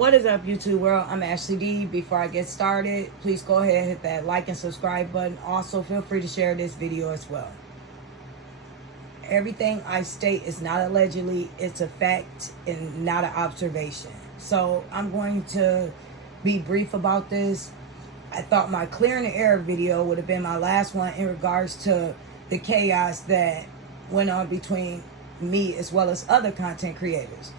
What is up, YouTube world? I'm Ashley D. Before I get started, please go ahead and hit that like and subscribe button. Also, feel free to share this video as well. Everything I state is not allegedly, it's a fact and not an observation. So I'm going to be brief about this. I thought my clearing the air video would have been my last one in regards to the chaos that went on between me as well as other content creators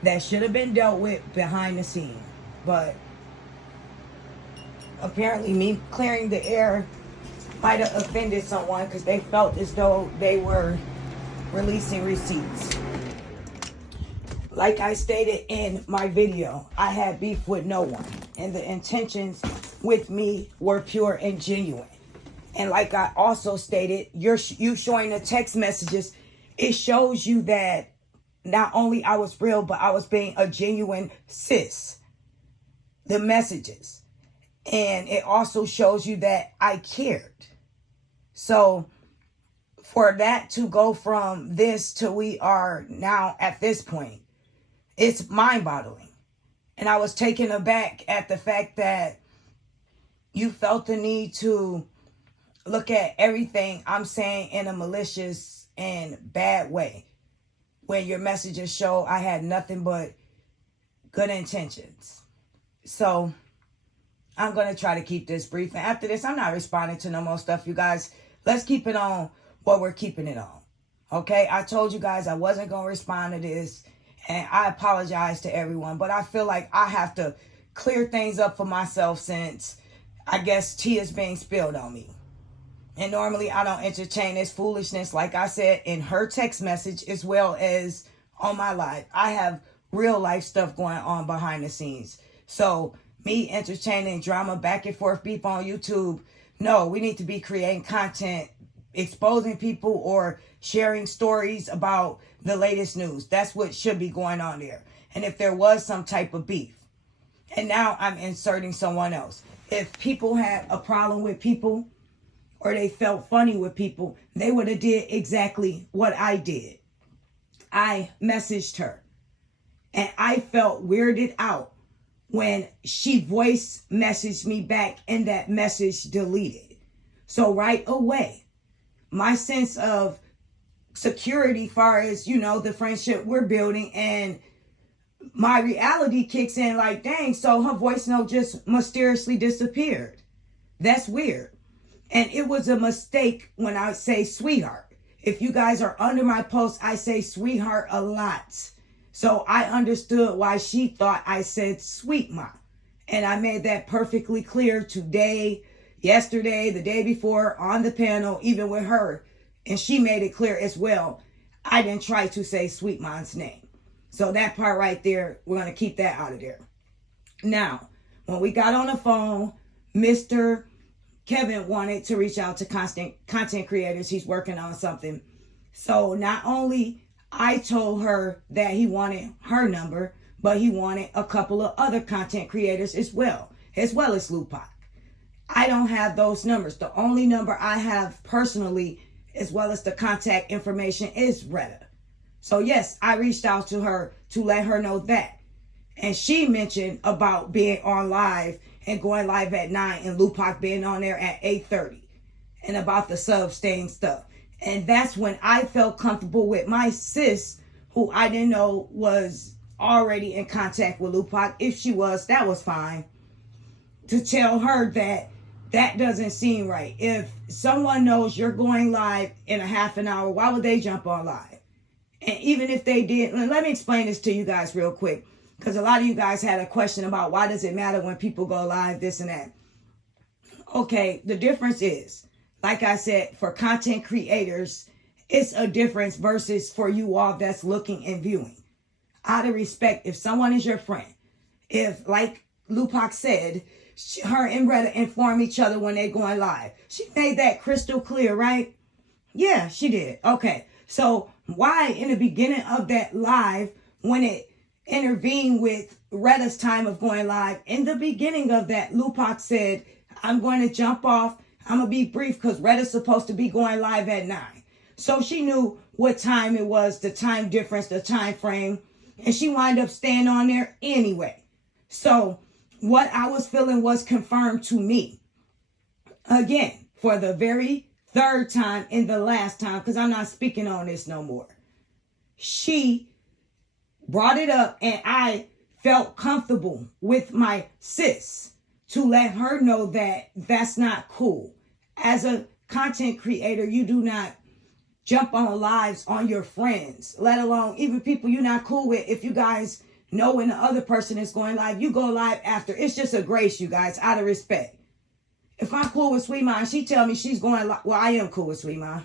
that should have been dealt with behind the scene. But apparently me clearing the air might have offended someone because they felt as though they were releasing receipts. Like I stated in my video, I had beef with no one, and the intentions with me were pure and genuine. And like I also stated, you showing the text messages, it shows you that not only I was real, but I was being a genuine sis. The messages. And it also shows you that I cared. So for that to go from this to we are now at this point, it's mind-boggling. And I was taken aback at the fact that you felt the need to look at everything I'm saying in a malicious and bad way, when your messages show I had nothing but good intentions. So I'm going to try to keep this brief. And after this, I'm not responding to no more stuff, you guys. Let's keep it on what we're keeping it on. Okay? I told you guys I wasn't going to respond to this. And I apologize to everyone. But I feel like I have to clear things up for myself since I guess tea is being spilled on me. And normally I don't entertain this foolishness, like I said, in her text message as well as on my live. I have real life stuff going on behind the scenes. So me entertaining drama, back and forth beef on YouTube, no, we need to be creating content, exposing people or sharing stories about the latest news. That's what should be going on there. And if there was some type of beef, and now I'm inserting someone else. If people had a problem with people, or they felt funny with people, they would have did exactly what I did. I messaged her. And I felt weirded out when she voice messaged me back and that message deleted. So right away, my sense of security far as, the friendship we're building, and my reality kicks in like, dang, so her voice note just mysteriously disappeared. That's weird. And it was a mistake when I say sweetheart. If you guys are under my post, I say sweetheart a lot. So I understood why she thought I said sweet ma. And I made that perfectly clear today, yesterday, the day before, on the panel, even with her. And she made it clear as well. I didn't try to say sweet ma's name. So that part right there, we're going to keep that out of there. Now, when we got on the phone, Mr. Kevin wanted to reach out to content creators. He's working on something. So not only I told her that he wanted her number, but he wanted a couple of other content creators as well as Lupac. I don't have those numbers. The only number I have personally, as well as the contact information, is Retta. So yes, I reached out to her to let her know that. And she mentioned about being on live and going live at 9 and Lupac being on there at 8:30, and about the sub staying stuff. And that's when I felt comfortable with my sis, who I didn't know was already in contact with Lupac. If she was, that was fine. To tell her that that doesn't seem right. If someone knows you're going live in a half an hour, why would they jump on live? And even if they did, let me explain this to you guys real quick, because a lot of you guys had a question about why does it matter when people go live, this and that. Okay, the difference is, like I said, for content creators, it's a difference versus for you all that's looking and viewing. Out of respect, if someone is your friend, if, like Lupac said, her and Retta inform each other when they're going live. She made that crystal clear, right? Yeah, she did. Okay, so why in the beginning of that live, when it intervened with Retta's time of going live, in the beginning of that, Lupac said, I'm going to jump off. I'm going to be brief because Retta's supposed to be going live at 9. So she knew what time it was, the time difference, the time frame, and she wound up staying on there anyway. So what I was feeling was confirmed to me. Again, for the very third time and the last time, because I'm not speaking on this no more. She brought it up and I felt comfortable with my sis to let her know that that's not cool. As a content creator, you do not jump on lives on your friends, let alone even people you're not cool with. If you guys know when the other person is going live, you go live after. It's just a grace, you guys, out of respect. If I'm cool with Sweet Mom, she tell me she's going live. Well, I am cool with Sweet Mom.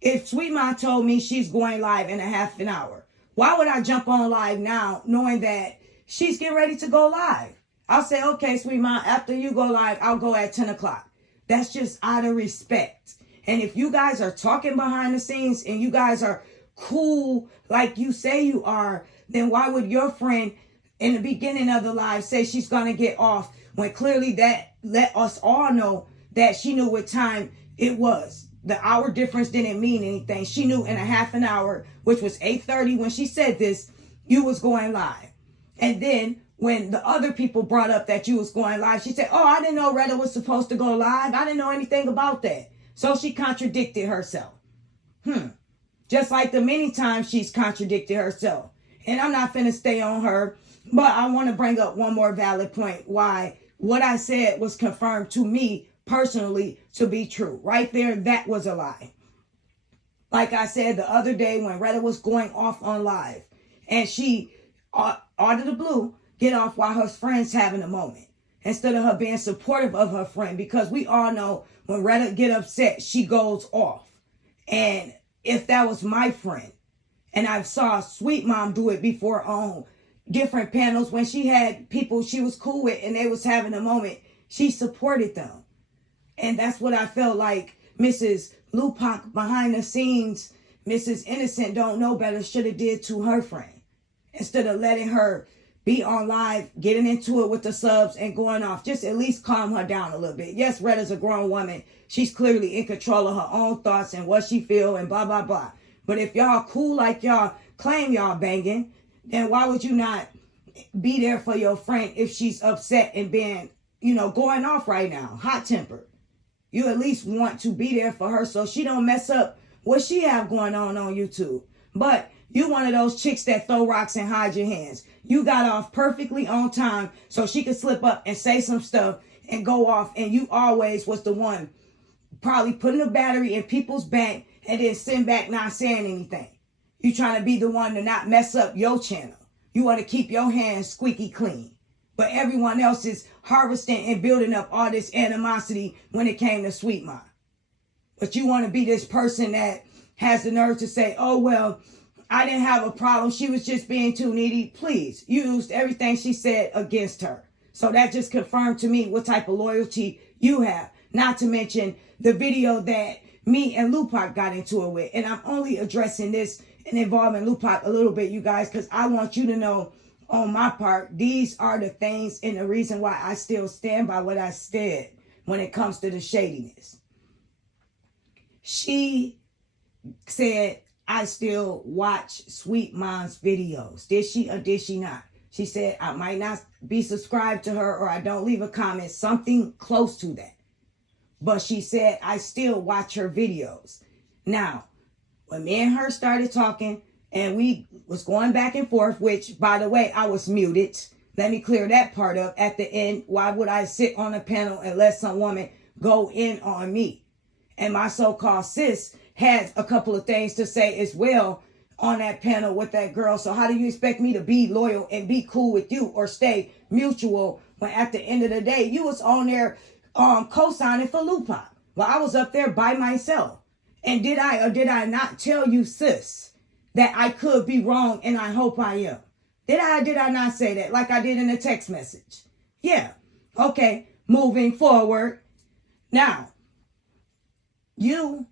If Sweet Mom told me she's going live in a half an hour, why would I jump on live now knowing that she's getting ready to go live? I'll say, okay, Sweet Mom, after you go live, I'll go at 10 o'clock. That's just out of respect. And if you guys are talking behind the scenes and you guys are cool like you say you are, then why would your friend in the beginning of the live say she's going to get off when clearly that let us all know that she knew what time it was? The hour difference didn't mean anything. She knew in a half an hour, which was 8:30 when she said this, you was going live. And then when the other people brought up that you was going live, she said, oh, I didn't know Retta was supposed to go live. I didn't know anything about that. So she contradicted herself. Just like the many times she's contradicted herself. And I'm not finna stay on her, but I want to bring up one more valid point why what I said was confirmed to me personally to be true. Right there, that was a lie. Like I said the other day when Retta was going off on live and she, out of the blue, get off while her friend's having a moment instead of her being supportive of her friend, because we all know when Retta get upset, she goes off. And if that was my friend, and I saw Sweet Mom do it before on different panels when she had people she was cool with and they was having a moment, she supported them. And that's what I felt like Mrs. Lupac behind the scenes, Mrs. Innocent don't know better, should have did to her friend. Instead of letting her be on live, getting into it with the subs and going off, just at least calm her down a little bit. Yes, Retta's a grown woman. She's clearly in control of her own thoughts and what she feel and blah, blah, blah. But if y'all cool like y'all claim y'all banging, then why would you not be there for your friend if she's upset and being, going off right now, hot tempered? You at least want to be there for her so she don't mess up what she have going on YouTube. But you one of those chicks that throw rocks and hide your hands. You got off perfectly on time so she could slip up and say some stuff and go off, and you always was the one probably putting a battery in people's back and then sitting back not saying anything. You trying to be the one to not mess up your channel. You want to keep your hands squeaky clean. But everyone else is harvesting and building up all this animosity when it came to Sweet Mom. But you want to be this person that has the nerve to say, oh, well, I didn't have a problem. She was just being too needy. Please, you used everything she said against her. So that just confirmed to me what type of loyalty you have. Not to mention the video that me and Lupac got into it with. And I'm only addressing this and involving Lupac a little bit, you guys, because I want you to know on my part, these are the things and the reason why I still stand by what I said when it comes to the shadiness. She said, I still watch Sweet Mom's videos. Did she or did she not? She said, I might not be subscribed to her or I don't leave a comment, something close to that. But she said, I still watch her videos. Now, when me and her started talking and we was going back and forth, which, by the way, I was muted. Let me clear that part up at the end. Why would I sit on a panel and let some woman go in on me? And my so-called sis had a couple of things to say as well on that panel with that girl. So how do you expect me to be loyal and be cool with you or stay mutual when at the end of the day, you was on there co-signing for Lupac? Well, I was up there by myself. And did I or did I not tell you, sis, that I could be wrong and I hope I am? Did I or did I not say that like I did in a text message? Yeah. Okay. Moving forward. Now, you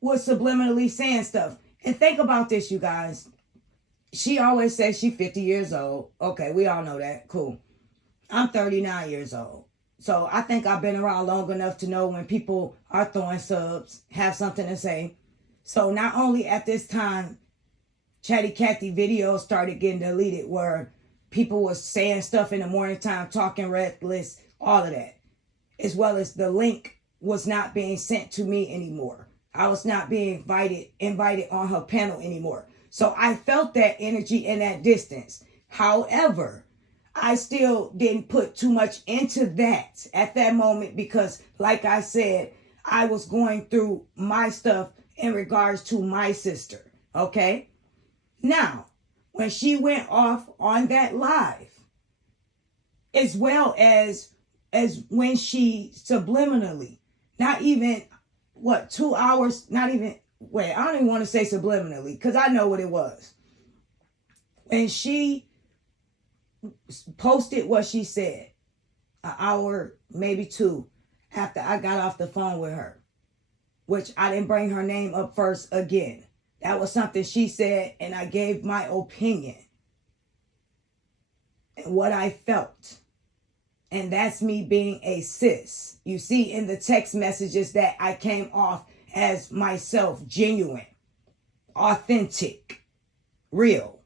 was subliminally saying stuff. And think about this, you guys. She always says she's 50 years old. Okay, we all know that. Cool. I'm 39 years old. So I think I've been around long enough to know when people are throwing subs, have something to say. So not only at this time, Chatty Cathy videos started getting deleted where people was saying stuff in the morning time, talking reckless, all of that. As well as the link was not being sent to me anymore. I was not being invited on her panel anymore. So I felt that energy and that distance. However, I still didn't put too much into that at that moment because, like I said, I was going through my stuff in regards to my sister. Okay? Now, when she went off on that live, as well as when she subliminally, not even, 2 hours, not even, I don't even want to say subliminally because I know what it was. When she posted what she said, an hour, maybe 2, after I got off the phone with her, which I didn't bring her name up first again. That was something she said, and I gave my opinion and what I felt. And that's me being a sis. You see in the text messages that I came off as myself, genuine, authentic, real.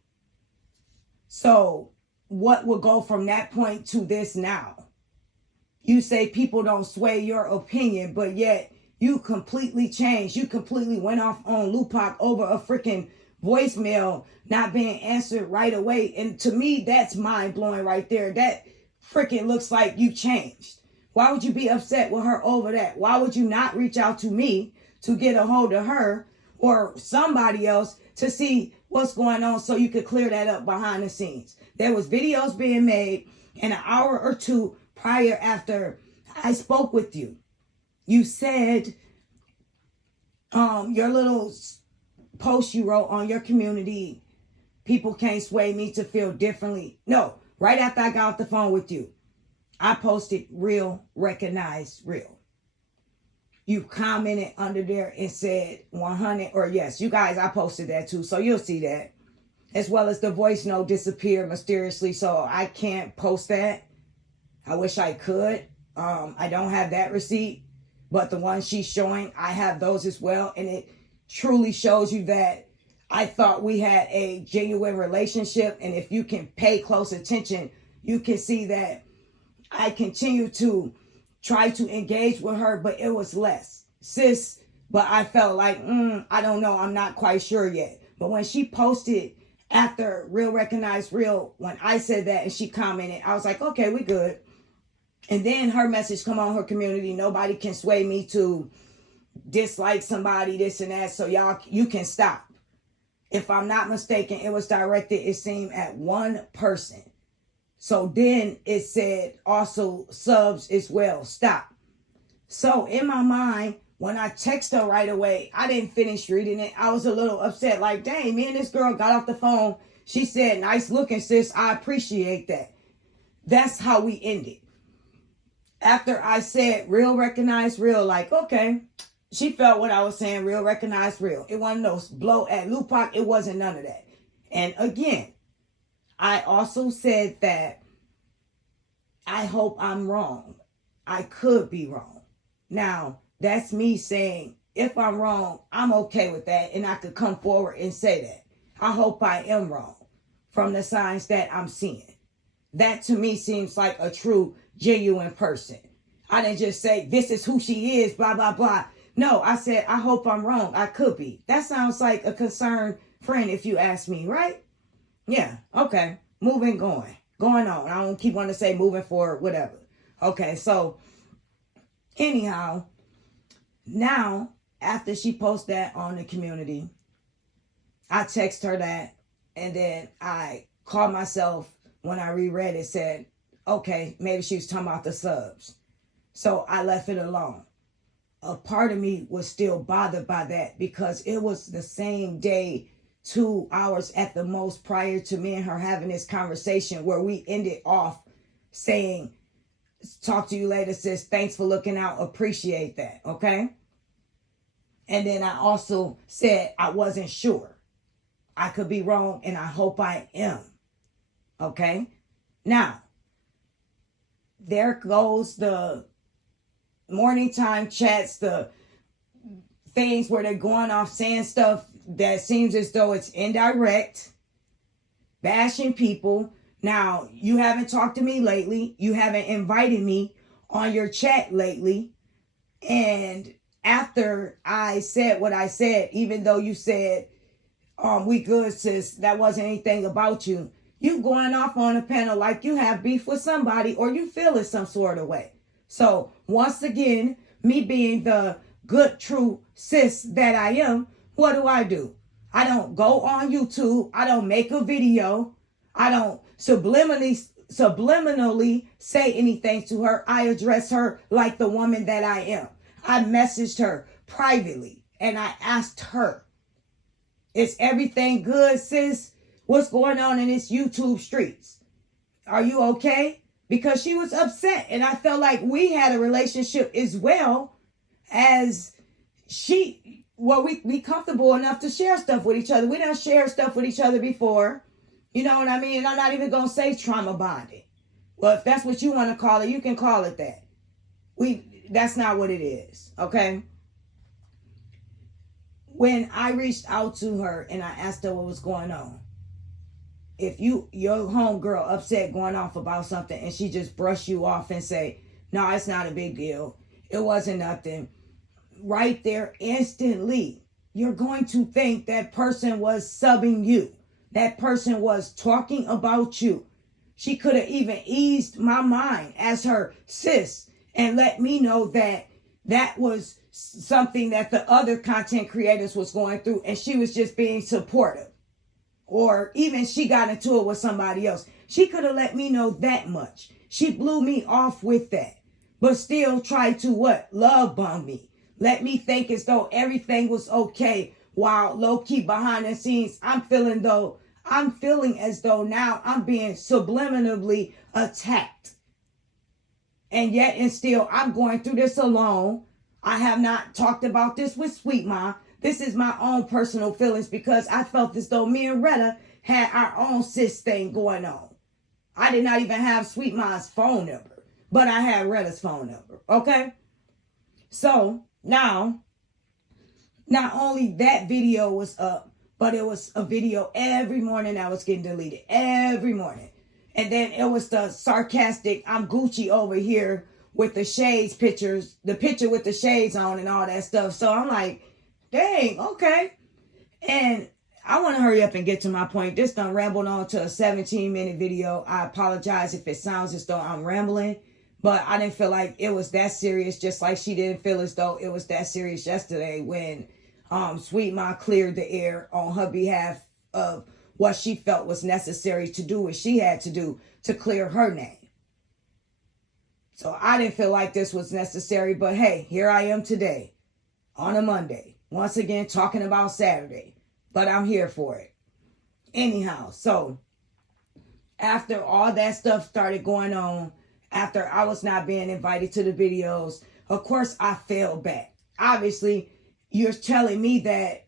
So what will go from that point to this now? You say people don't sway your opinion, but yet you completely changed. You completely went off on Lupac over a freaking voicemail not being answered right away. And to me, that's mind blowing right there. That freaking looks like you changed. Why would you be upset with her over that? Why would you not reach out to me to get a hold of her or somebody else to see what's going on so you could clear that up behind the scenes? There was videos being made an hour or 2 prior after I spoke with you. You said your little post you wrote on your community, people can't sway me to feel differently. No, right after I got off the phone with you, I posted real, recognize real. You commented under there and said 100, or yes, you guys, I posted that too. So you'll see that. As well as the voice note disappeared mysteriously. So I can't post that. I wish I could. I don't have that receipt. But the one she's showing, I have those as well. And it truly shows you that I thought we had a genuine relationship. And if you can pay close attention, you can see that I continue to try to engage with her, but it was less. Sis, but I felt like, I don't know. I'm not quite sure yet. But when she posted after Real Recognize Real, when I said that and she commented, I was like, okay, we good. And then her message come on her community. Nobody can sway me to dislike somebody, this and that. So y'all, you can stop. If I'm not mistaken, it was directed, it seemed, at one person. So then it said also subs as well. Stop. So in my mind, when I text her right away, I didn't finish reading it. I was a little upset. Like, dang, me and this girl got off the phone. She said, nice looking, sis. I appreciate that. That's how we ended. After I said real, recognize real, like, okay. She felt what I was saying, real, recognize real. It wasn't no blow at Lupac. It wasn't none of that. And again, I also said that I hope I'm wrong. I could be wrong. Now, that's me saying, if I'm wrong, I'm okay with that. And I could come forward and say that. I hope I am wrong from the signs that I'm seeing. That to me seems like a true, genuine person. I didn't just say, this is who she is, blah, blah, blah. No, I said, I hope I'm wrong. I could be. That sounds like a concerned friend if you ask me, right? Yeah, okay. Going on. I don't keep wanting to say moving forward, whatever. Okay, so anyhow, now after she posted that on the community, I text her that, and then I called myself when I reread it, said, okay, maybe she was talking about the subs. So I left it alone. A part of me was still bothered by that because it was the same day, 2 hours at the most prior to me and her having this conversation where we ended off saying, talk to you later, sis. Thanks for looking out. Appreciate that. Okay. And then I also said I wasn't sure. I could be wrong and I hope I am. Okay. Now, there goes the morning time chats, the things where they're going off saying stuff that seems as though it's indirect, bashing people, Now, you haven't talked to me lately. You haven't invited me on your chat lately. And after I said what I said, even though you said, we good, sis, that wasn't anything about you, you going off on a panel like you have beef with somebody or you feel it some sort of way. So once again, me being the good, true sis that I am, what do? I don't go on YouTube. I don't make a video. I don't subliminally say anything to her. I address her like the woman that I am. I messaged her privately and I asked her, is everything good, sis? What's going on in this YouTube streets? Are you okay? Because she was upset and I felt like we had a relationship as well as we comfortable enough to share stuff with each other. We don't share stuff with each other before. You know what I mean? And I'm not even going to say trauma bonding. Well, if that's what you want to call it, you can call it that. That's not what it is, okay? When I reached out to her and I asked her what was going on, if your homegirl upset going off about something and she just brush you off and say, no, it's not a big deal, it wasn't nothing, right there instantly, you're going to think that person was subbing you. That person was talking about you. She could have even eased my mind as her sis and let me know that that was something that the other content creators was going through and she was just being supportive. Or even she got into it with somebody else. She could have let me know that much. She blew me off with that. But still tried to what? Love bomb me. Let me think as though everything was okay. While low-key behind the scenes, I'm feeling as though now I'm being subliminally attacked. And yet and still, I'm going through this alone. I have not talked about this with Sweet Ma. This is my own personal feelings because I felt as though me and Retta had our own sis thing going on. I did not even have Sweet Ma's phone number, but I had Retta's phone number, okay? So now, not only that video was up, but it was a video every morning that was getting deleted, every morning. And then it was the sarcastic, I'm Gucci over here with the shades pictures, the picture with the shades on and all that stuff. So I'm like, dang, okay. And I want to hurry up and get to my point. This done rambled on to a 17-minute video. I apologize if it sounds as though I'm rambling, but I didn't feel like it was that serious, just like she didn't feel as though it was that serious yesterday when Sweet Ma cleared the air on her behalf of what she felt was necessary to do what she had to do to clear her name. So I didn't feel like this was necessary, but hey, here I am today on a Monday. Once again, talking about Saturday, but I'm here for it. Anyhow, so after all that stuff started going on, after I was not being invited to the videos, of course I fell back. Obviously, you're telling me that,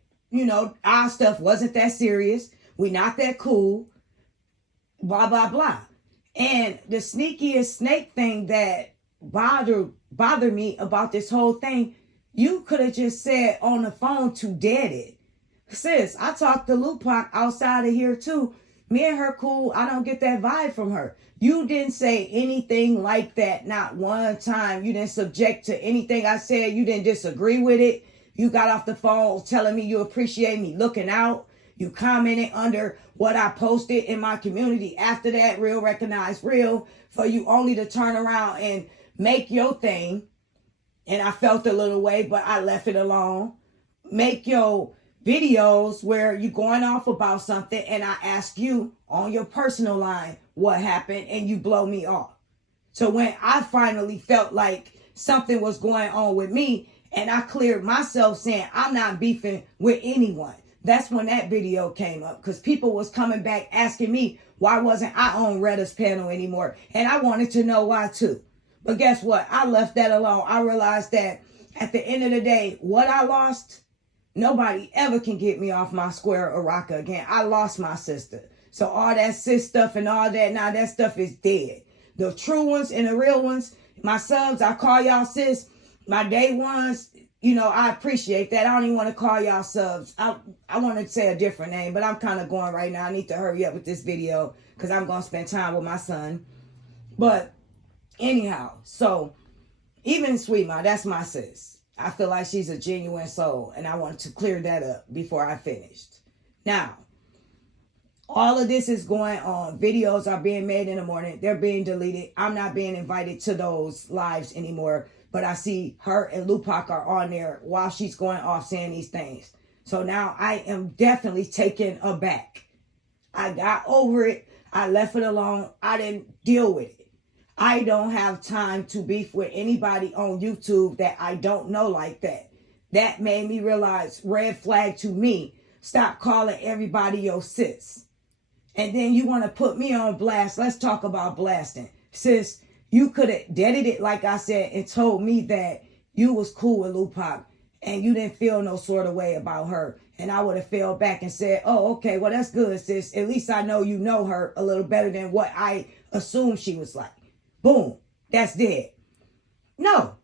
our stuff wasn't that serious. We not that cool. Blah, blah, blah. And the sneakiest snake thing that bothered me about this whole thing, you could have just said on the phone to dead it. Sis, I talked to Lupac outside of here too. Me and her cool. I don't get that vibe from her. You didn't say anything like that. Not one time. You didn't subject to anything I said. You didn't disagree with it. You got off the phone telling me you appreciate me looking out. You commented under what I posted in my community after that, real recognize real, for you only to turn around and make your thing. And I felt a little way, but I left it alone. Make your videos where you going off about something and I ask you on your personal line what happened and you blow me off. So when I finally felt like something was going on with me and I cleared myself saying I'm not beefing with anyone, that's when that video came up because people was coming back asking me why wasn't I on Retta's panel anymore, and I wanted to know why too. But guess what? I left that alone. I realized that at the end of the day, what I lost, nobody ever can get me off my square or rocker again. I lost my sister. So all that sis stuff and all that, now that stuff is dead. The true ones and the real ones, my subs, I call y'all sis. My day ones, you know, I appreciate that. I don't even want to call y'all subs. I want to say a different name, but I'm kind of going right now. I need to hurry up with this video because I'm going to spend time with my son. But anyhow, so even Sweet Ma, that's my sis. I feel like she's a genuine soul, and I wanted to clear that up before I finished. Now, all of this is going on. Videos are being made in the morning. They're being deleted. I'm not being invited to those lives anymore. But I see her and Lupac are on there while she's going off saying these things. So now I am definitely taken aback. I got over it. I left it alone. I didn't deal with it. I don't have time to beef with anybody on YouTube that I don't know like that. That made me realize, red flag to me, stop calling everybody your sis. And then you want to put me on blast. Let's talk about blasting. Sis, you could have deaded it, like I said, and told me that you was cool with Lupac and you didn't feel no sort of way about her. And I would have fell back and said, oh, okay, well, that's good, sis. At least I know you know her a little better than what I assumed she was like. Boom, that's dead. No,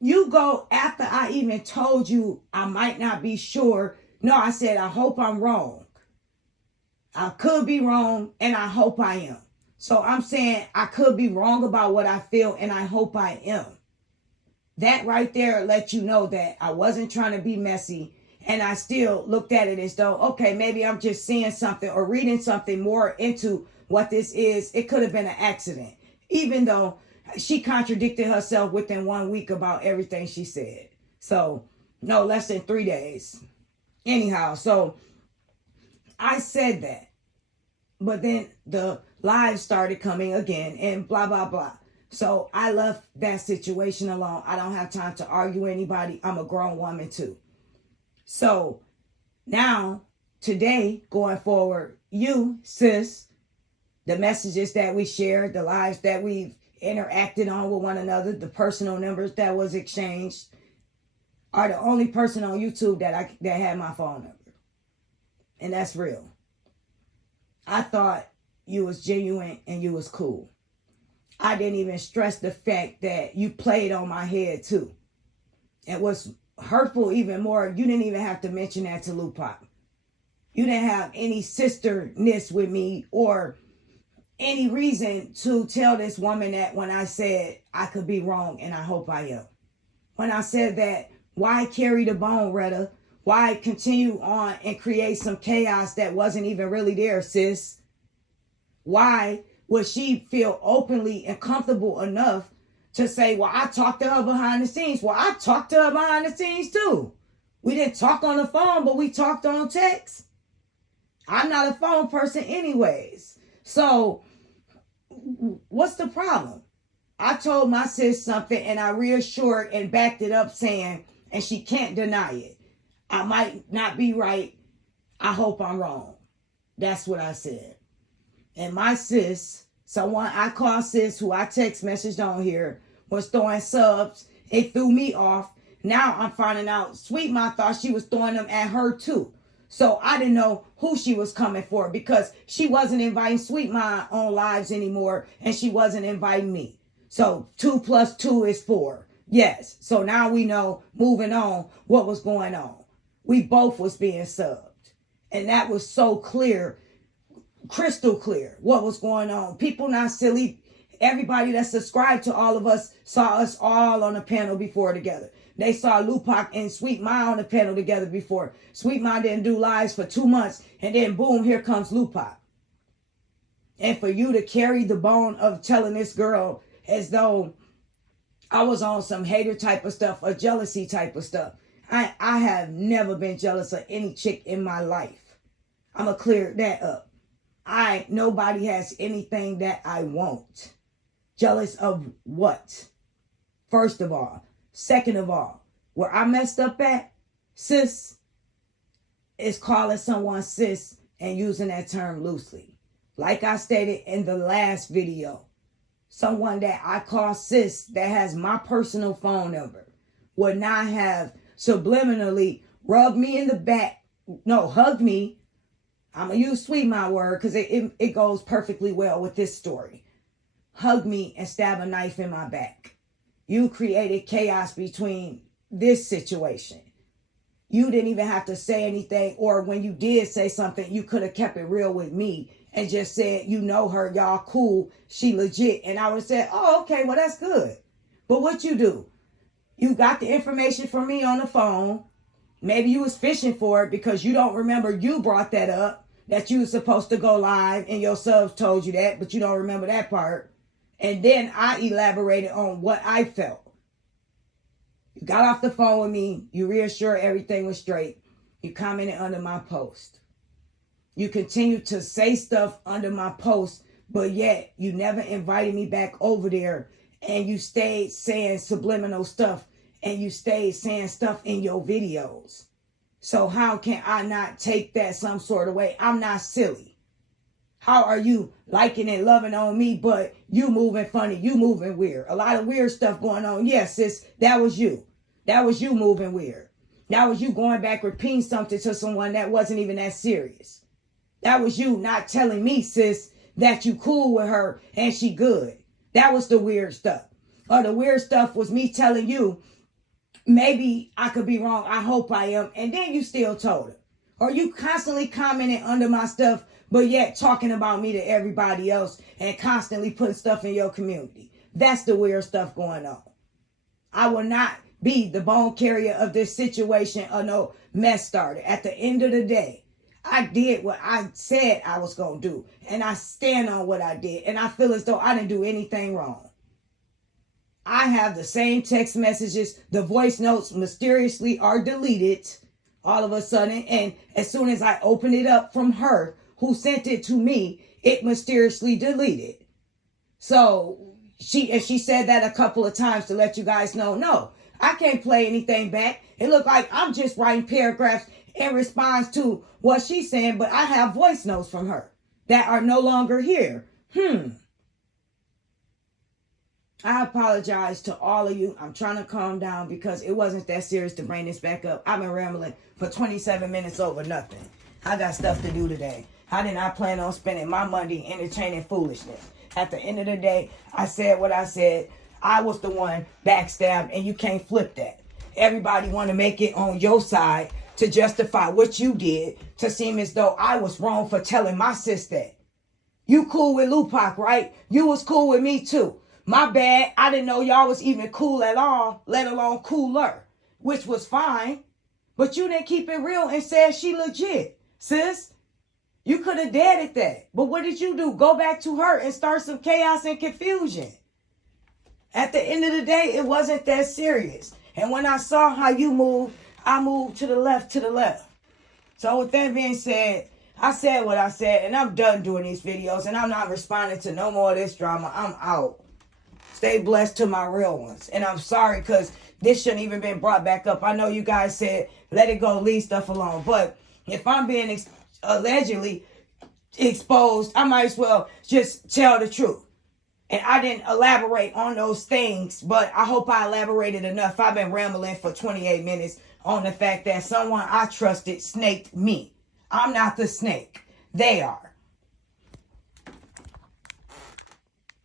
you go after I even told you I might not be sure. No, I said, I hope I'm wrong. I could be wrong, and I hope I am. So I'm saying I could be wrong about what I feel, and I hope I am. That right there let you know that I wasn't trying to be messy, and I still looked at it as though, okay, maybe I'm just seeing something or reading something more into what this is. It could have been an accident, even though she contradicted herself within 1 week about everything she said. So, no, less than 3 days. Anyhow, so I said that. But then the lives started coming again and blah, blah, blah. So I left that situation alone. I don't have time to argue with anybody. I'm a grown woman too. So now, today, going forward, you, sis, the messages that we shared, the lives that we've interacted on with one another, the personal numbers that was exchanged, are the only person on YouTube that had my phone number. And that's real. I thought you was genuine and you was cool. I didn't even stress the fact that you played on my head too. And what's hurtful even more, you didn't even have to mention that to Lupac. You didn't have any sisterness with me or any reason to tell this woman that when I said I could be wrong and I hope I am. When I said that, why carry the bone, Retta? Why continue on and create some chaos that wasn't even really there, sis? Why would she feel openly and comfortable enough to say, well, I talked to her behind the scenes? Well, I talked to her behind the scenes too. We didn't talk on the phone, but we talked on text. I'm not a phone person anyways. So what's the problem? I told my sis something and I reassured and backed it up saying, and she can't deny it, I might not be right. I hope I'm wrong. That's what I said. And my sis, someone I call sis, who I text messaged on here, was throwing subs. It threw me off. Now I'm finding out Sweet Ma thought she was throwing them at her too. So I didn't know who she was coming for because she wasn't inviting Sweet Ma on lives anymore and she wasn't inviting me. So 2 + 2 is 4. Yes. So now we know, moving on, what was going on. We both was being subbed. And that was so clear, crystal clear, what was going on. People not silly. Everybody that subscribed to all of us saw us all on a panel before together. They saw Lupac and Sweet Ma on the panel together before. Sweet Ma didn't do lives for 2 months. And then boom, here comes Lupac. And for you to carry the bone of telling this girl as though I was on some hater type of stuff or jealousy type of stuff. I have never been jealous of any chick in my life. I'm going to clear that up. Nobody has anything that I want. Jealous of what? First of all. Second of all, where I messed up at, sis, is calling someone sis and using that term loosely. Like I stated in the last video, someone that I call sis that has my personal phone number would not have subliminally rubbed me in the back, hugged me. I'm going to use Sweet Ma word because it goes perfectly well with this story. Hug me and stab a knife in my back. You created chaos between this situation. You didn't even have to say anything, or when you did say something, you could have kept it real with me and just said, you know her, y'all cool, she legit. And I would have said, oh, okay, well, that's good. But what you do? You got the information from me on the phone. Maybe you was fishing for it because you don't remember you brought that up, that you was supposed to go live and your subs told you that, but you don't remember that part. And then I elaborated on what I felt. You got off the phone with me. You reassured everything was straight. You commented under my post. You continued to say stuff under my post, but yet you never invited me back over there, and you stayed saying subliminal stuff, and you stayed saying stuff in your videos. So how can I not take that some sort of way? I'm not silly. How are you liking and loving on me, but you moving funny, you moving weird? A lot of weird stuff going on. Yes, sis, that was you. That was you moving weird. That was you going back repeating something to someone that wasn't even that serious. That was you not telling me, sis, that you cool with her and she good. That was the weird stuff. Or the weird stuff was me telling you, maybe I could be wrong, I hope I am, and then you still told her. Or you constantly commenting under my stuff, but yet talking about me to everybody else and constantly putting stuff in your community. That's the weird stuff going on. I will not be the bone carrier of this situation or no mess starter. At the end of the day, I did what I said I was going to do, and I stand on what I did, and I feel as though I didn't do anything wrong. I have the same text messages. The voice notes mysteriously are deleted all of a sudden, and as soon as I open it up from her, who sent it to me, it mysteriously deleted. So she said that a couple of times to let you guys know, no, I can't play anything back. It looked like I'm just writing paragraphs in response to what she's saying, but I have voice notes from her that are no longer here. I apologize to all of you. I'm trying to calm down because it wasn't that serious to bring this back up. I've been rambling for 27 minutes over nothing. I got stuff to do today. I did not plan on spending my money entertaining foolishness. At the end of the day, I said what I said. I was the one backstabbed, and you can't flip that. Everybody want to make it on your side to justify what you did, to seem as though I was wrong for telling my sis that. You cool with Lupac, right? You was cool with me too. My bad. I didn't know y'all was even cool at all, let alone cooler, which was fine. But you didn't keep it real and said she legit, sis. You could have dared that. But what did you do? Go back to her and start some chaos and confusion. At the end of the day, it wasn't that serious. And when I saw how you moved, I moved to the left, So with that being said, I said what I said, and I'm done doing these videos, and I'm not responding to no more of this drama. I'm out. Stay blessed to my real ones. And I'm sorry, because this shouldn't even been brought back up. I know you guys said, let it go, leave stuff alone. But if I'm being allegedly exposed, I might as well just tell the truth. And I didn't elaborate on those things, but I hope I elaborated enough. I've been rambling for 28 minutes on the fact that someone I trusted snaked me. I'm not the snake. They are.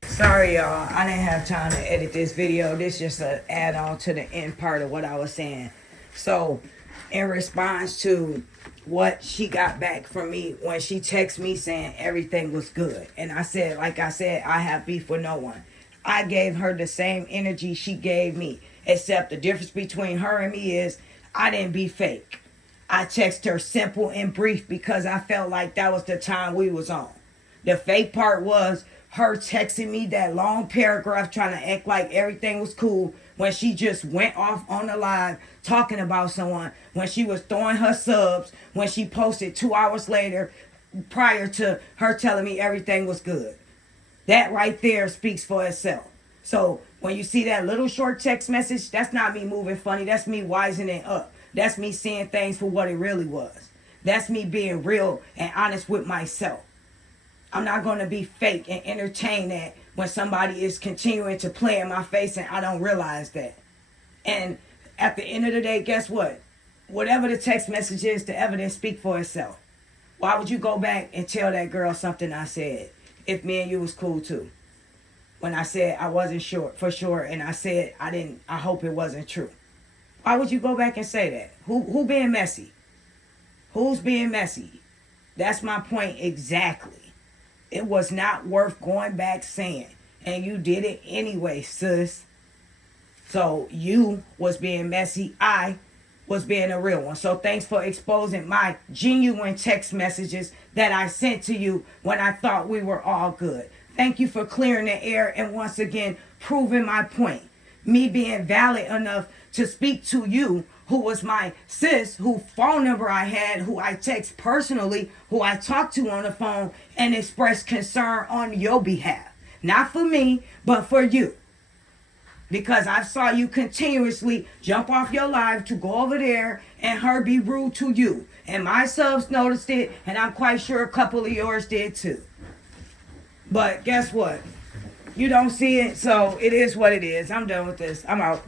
Sorry, y'all. I didn't have time to edit this video. This is just an add-on to the end part of what I was saying. So, in response to what she got back from me when she texted me saying everything was good. And I said, like I said, I have beef with no one. I gave her the same energy she gave me, except the difference between her and me is I didn't be fake. I texted her simple and brief because I felt like that was the time we was on. The fake part was her texting me that long paragraph trying to act like everything was cool when she just went off on the live talking about someone, when she was throwing her subs, when she posted 2 hours later prior to her telling me everything was good. That right there speaks for itself. So when you see that little short text message, that's not me moving funny. That's me wising it up. That's me seeing things for what it really was. That's me being real and honest with myself. I'm not going to be fake and entertain that when somebody is continuing to play in my face and I don't realize that. And at the end of the day, guess what? Whatever the text message is, the evidence speak for itself. Why would you go back and tell that girl something I said if me and you was cool too? When I said I wasn't sure, for sure, and I said I hope it wasn't true. Why would you go back and say that? Who being messy? Who's being messy? That's my point exactly. It was not worth going back saying. And you did it anyway, sis. So you was being messy. I was being a real one. So thanks for exposing my genuine text messages that I sent to you when I thought we were all good. Thank you for clearing the air and once again proving my point. Me being valid enough to speak to you, who was my sis, who phone number I had, who I text personally, who I talked to on the phone and expressed concern on your behalf. Not for me, but for you. Because I saw you continuously jump off your live to go over there and her be rude to you. And my subs noticed it, and I'm quite sure a couple of yours did too. But guess what? You don't see it, so it is what it is. I'm done with this. I'm out.